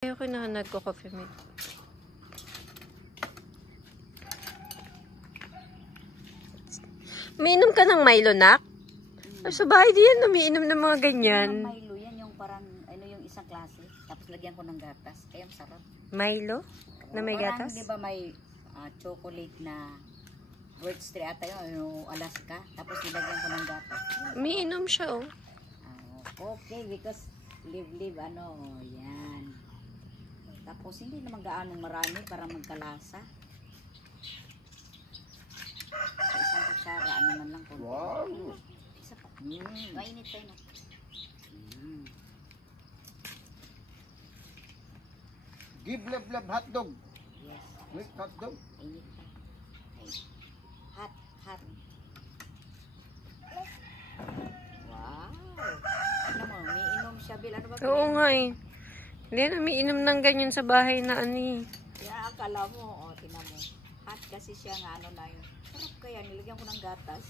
Ayoko na nagko-coffee mate. Umiinom ka ng Milo, nak? Sa bahay diyan, umiinom ng mga ganyan. Milo, yan yung parang, ano yung isang klase. Tapos lagyan ko ng gatas. Kaya masarap. Milo? Na may Parang, gatas? di ba may chocolate na Birch Tree ata yun, yung Alaska. Tapos nilagyan ko ng gatas. Umiinom siya, oh. Okay, because live, ano, yan. Tapos hindi naman gaanong marami para magkalasa. Sa isang kutsara, ano man lang. Wow! Isa pa. Mainit tayo na. Give love hotdog. Yes. Wait, hotdog. Init pa. Hot. Wow! Ano mo, umiinom siya, Bill. Ano ba? Oo nga eh. Hindi na umiinom ng ganyan sa bahay na ano eh. Kaya akala mo, tinan mo. Hot kasi siya nga, ano na yun. Sarap kaya, nilagyan ko ng gatas.